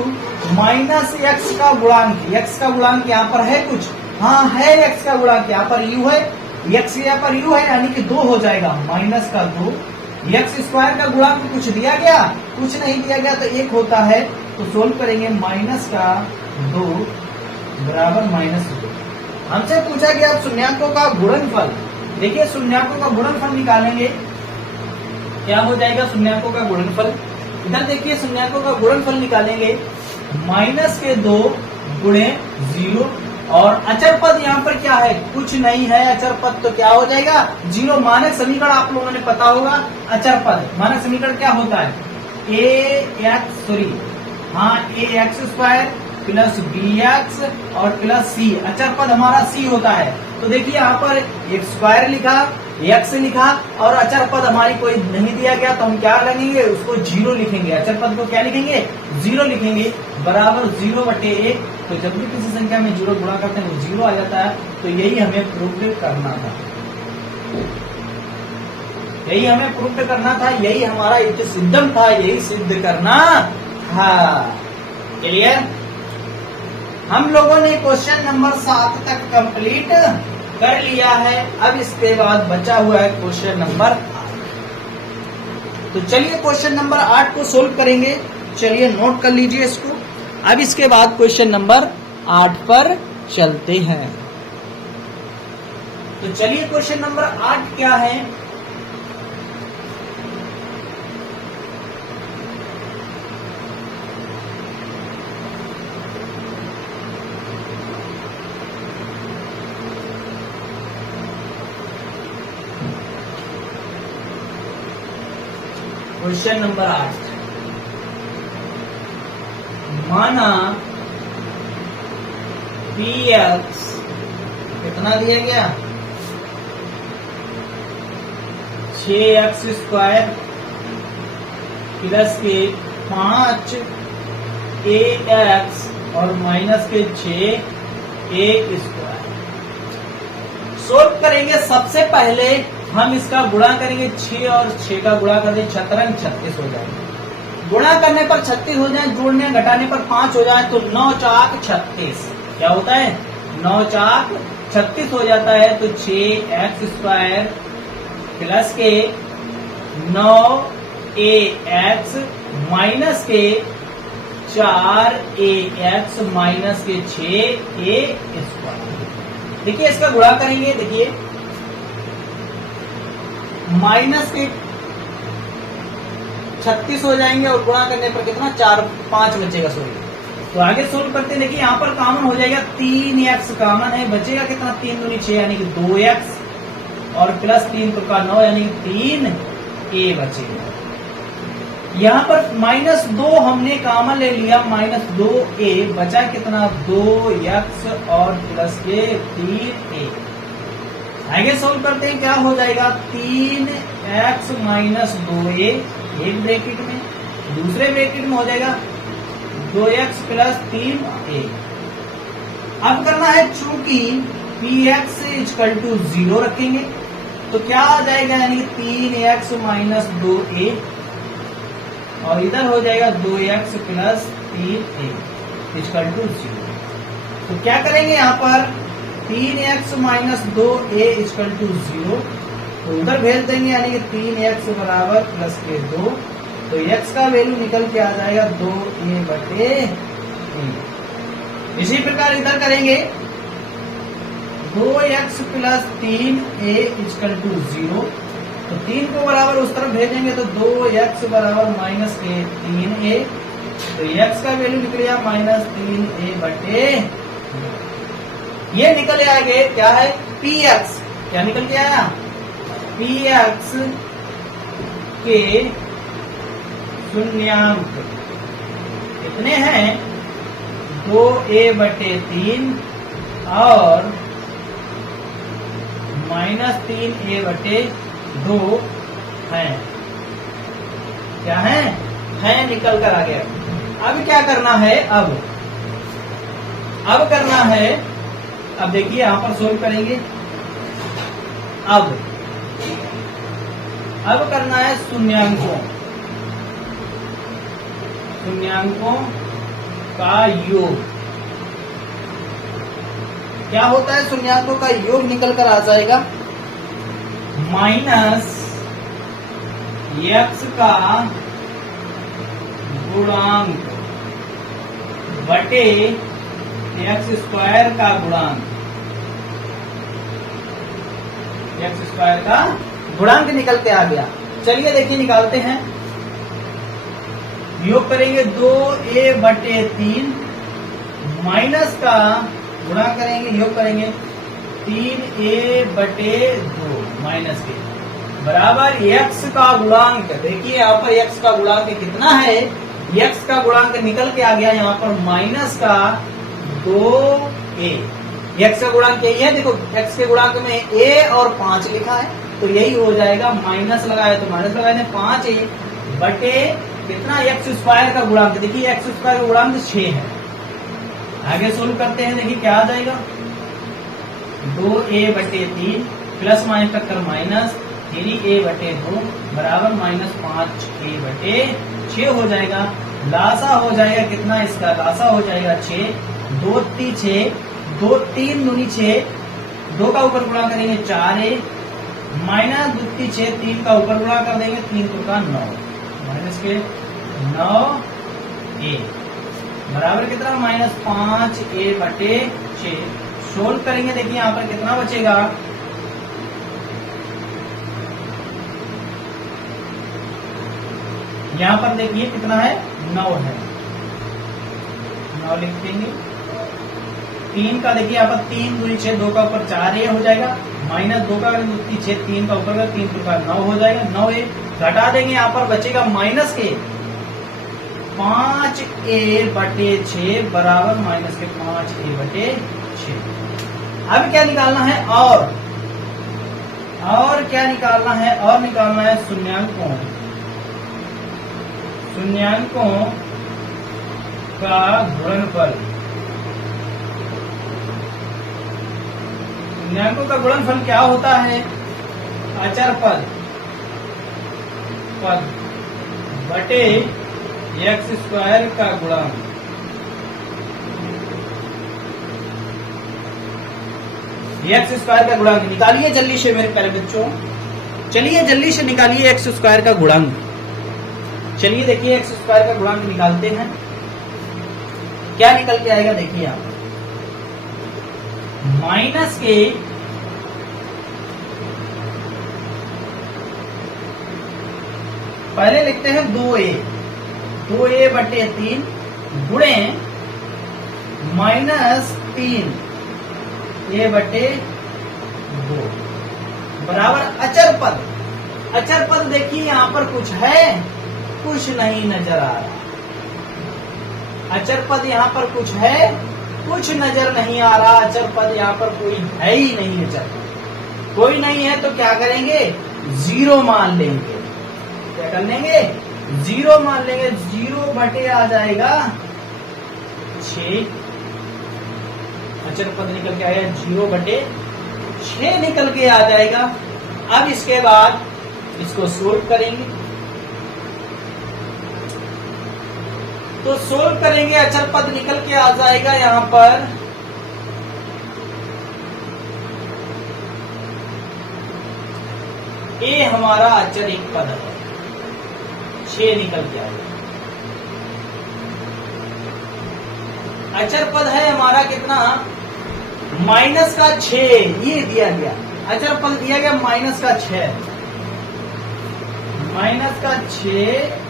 -x का गुणांक। x का गुणांक यहाँ पर है कुछ, हाँ है x का गुणांक, यहाँ पर u है, x यहाँ पर u है यानी कि 2 हो जाएगा, -2। x स्क्वायर का गुणांक कुछ दिया गया, कुछ नहीं दिया गया, तो 1 होता है, तो सोल्व करेंगे, -2 बराबर -2। हमसे पूछा गया शून्यांकों का गुणनफल। देखिए शून्यांकों का गुणनफल निकालेंगे, क्या हो जाएगा शून्यांकों का गुणनफल। इधर देखिए शून्यांकों का गुणनफल निकालेंगे, -2 गुणे 0, और अचर पद यहाँ पर क्या है, कुछ नहीं है अचर पद, तो क्या हो जाएगा 0। मानक समीकरण आप लोगों ने पता होगा, अचर पद मानक समीकरण क्या होता है, ax square plus B X और प्लस सी, अचर पद हमारा सी होता है। तो देखिए यहाँ पर एक्स स्क्वायर लिखा, एक्स लिखा और अचर पद हमारी कोई नहीं दिया गया, तो हम क्या लगेंगे, उसको जीरो लिखेंगे। अचर पद को क्या लिखेंगे, जीरो लिखेंगे, बराबर 0/1। तो जब भी किसी संख्या में जीरो गुणा करते हैं वो जीरो आ जाता है। तो यही हमें प्रूफ करना था, यही हमें प्रूफ करना था, यही हमारा सिद्धम था, यही सिद्ध करना था। क्लियर? हम लोगों ने क्वेश्चन नंबर 7 तक कंप्लीट कर लिया है। अब इसके बाद बचा हुआ है क्वेश्चन नंबर 8। तो चलिए क्वेश्चन नंबर 8 को सोल्व करेंगे। चलिए नोट कर लीजिए इसको। अब इसके बाद क्वेश्चन नंबर 8 पर चलते हैं। तो चलिए क्वेश्चन नंबर 8 क्या है। क्वेश्चन नंबर 8, माना पी एक्स कितना दिया गया, 6x² प्लस के 5ax और माइनस के 6a²। सोल्व करेंगे। सबसे पहले हम इसका गुणा करेंगे, 6 और 6 का गुणा कर दें, 36 हो जाएगा। गुणा करने पर 36 हो जाए, जोड़ने घटाने पर 5 हो जाए, तो 9 चाक 36 क्या होता है, 9 चाक 36 हो जाता है। तो 6x² प्लस के 9ax माइनस के 4ax माइनस के 6a²। देखिए इसका गुणा करेंगे, देखिए माइनस के 36 हो जाएंगे और गुणा करने पर कितना 5 बचेगा। तो आगे सोल्व करते हैं। देखिए यहाँ पर कॉमन हो जाएगा, 3x कॉमन है, बचेगा कितना 3 दूनी 6 यानी कि 2x और प्लस 3 तो का 9 यानी कि 3a बचेगा। यहाँ पर -2 हमने कॉमन ले लिया, -2a बचा कितना 2x और प्लस के 3a। आगे सोल्व करते हैं, क्या हो जाएगा 3x - 2a एक ब्रैकेट में, दूसरे ब्रैकेट में हो जाएगा 2x प्लस 3a। अब करना है, चूंकि px = 0 रखेंगे तो क्या आ जाएगा, यानी 3x - 2a और इधर हो जाएगा 2x प्लस 3a = 0। तो क्या करेंगे यहाँ पर 3x - 2a = 0, तो उधर भेज देंगे, यानी कि 3x बराबर प्लस के 2। तो x का वैल्यू निकल के आ जाएगा 2a/3। इसी प्रकार इधर करेंगे, 2x प्लस 3a = 0, तो 3 को बराबर उस तरफ भेजेंगे तो 2x बराबर माइनस के 3a। तो x का वैल्यू निकलेगा -3a/। ये निकल आएगा क्या है, px क्या निकल के आया, px के शून्यांक कितने हैं, 2a/3 और -3a/2 हैं। क्या है निकल कर आ गया। अब क्या करना है, अब करना है, अब देखिए यहां पर सोल्व करेंगे। अब करना है शून्यांकों का योग। क्या होता है, शून्यांकों का योग निकल कर आ जाएगा -x का गुणांक बटे x² का गुणांक, x² का गुणांक निकल के आ गया। चलिए देखिए निकालते हैं, योग करेंगे 2a/3 माइनस का गुणा करेंगे, योग करेंगे 3a/2 माइनस के बराबर x का गुणांक। देखिए यहाँ पर x का गुणांक कितना है, x का गुणांक निकल के आ गया यहाँ पर माइनस का 2a। x का गुणांक यही है, देखो x के गुणांक में a और 5 लिखा है, तो यही हो जाएगा, माइनस लगाया तो माइनस लगाया 5a बटे कितना x स्क्वायर का गुणांक, देखिए x स्क्वायर का गुणांक 6 है। आगे सोल्व करते हैं, देखिए क्या आ जाएगा, 2a बटे 3 प्लस माइनस टक्कर माइनस 3a बटे 2 बराबर माइनस 5a बटे 6 हो जाएगा। लासा हो जाएगा कितना, इसका लासा हो जाएगा 6, 2 3 6, 2 3 दूनी 6, 2 का ऊपर गुणा करेंगे 4a माइनस 2 3 6, 3 का ऊपर गुणा कर देंगे 3 2 का 9 माइनस के 9a बराबर कितना माइनस 5a बटे 6। सोल्व करेंगे, देखिए यहाँ पर कितना बचेगा, यहाँ पर देखिए कितना है, 9 है, 9 लिख देंगे। 3 का देखिए यहाँ पर 3 दूनी 6, 2 का ऊपर 4a हो जाएगा माइनस 2 का 6, 3 का ऊपर 3 का 9 हो जाएगा, 9a घटा देंगे, यहाँ पर बचेगा माइनस के 5a बटे 6 बराबर माइनस के 5a बटे 6। अब क्या निकालना है, और क्या निकालना है, और निकालना है शून्यांकों का गुणनफल। शून्यांकों का गुणनफल क्या होता है, अचर पद बटे x स्क्वायर का गुणांक। x स्क्वायर का गुणांक निकालिए जल्दी से मेरे प्यारे बच्चों, चलिए जल्दी से निकालिए x स्क्वायर का गुणांक। चलिए देखिए x स्क्वायर का गुणांक निकालते हैं, क्या निकल के आएगा, देखिए आप माइनस के पहले लिखते हैं 2a बटे 3 गुणे माइनस 3a बटे 2 बराबर अचर पद देखिए यहाँ पर कुछ है, कुछ नहीं नजर आ रहा। अचर पद यहाँ पर कुछ है, कुछ नजर नहीं आ रहा। अचर पद यहाँ पर कोई है ही नहीं, अचर कोई नहीं है तो क्या करेंगे, 0 मान लेंगे। क्या कर लेंगे, 0 मान लेंगे। 0 बटे आ जाएगा 6, अचर पद निकल के आएगा 0 बटे 6 निकल के आ जाएगा। अब इसके बाद इसको सोल्व करेंगे, तो सोल्व करेंगे, अचर पद निकल के आ जाएगा यहाँ पर ए हमारा अचर एक पद है, 6 निकल के आएगा। अचर पद है हमारा कितना, माइनस का 6, ये दिया गया अचर पद दिया गया माइनस का 6, माइनस का 6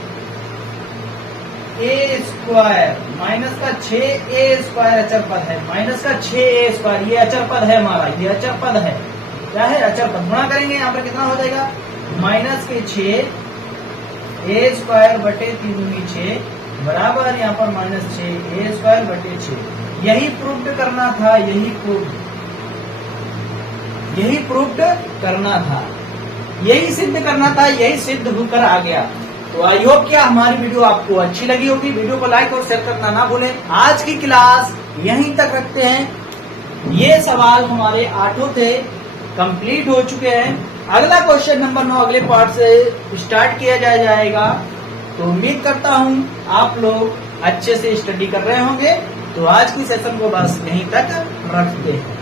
ए स्क्वायर, माइनस का 6 ए स्क्वायर अचर पद है, माइनस का 6 ए स्क्वायर, ये अचर पद है हमारा, ये अचर पद है। क्या है, अचर पद। गुणा करेंगे यहाँ पर कितना हो जाएगा, माइनस के 6 ए स्क्वायर बटे 3 दूनी 6 बराबर यहाँ पर माइनस 6 ए स्क्वायर बटे 6। यही प्रूव्ड करना था, यही प्रूव्ड करना था, यही सिद्ध करना था, यही सिद्ध होकर आ गया। तो आई होप क्या हमारी वीडियो आपको अच्छी लगी होगी। वीडियो को लाइक और शेयर करना ना भूलें। आज की क्लास यहीं तक रखते हैं। ये सवाल हमारे 8 थे, कंप्लीट हो चुके हैं। अगला क्वेश्चन नंबर 9 अगले पार्ट से स्टार्ट किया जाएगा। तो उम्मीद करता हूँ आप लोग अच्छे से स्टडी कर रहे होंगे। तो आज की सेशन को बस यहीं तक रखते हैं।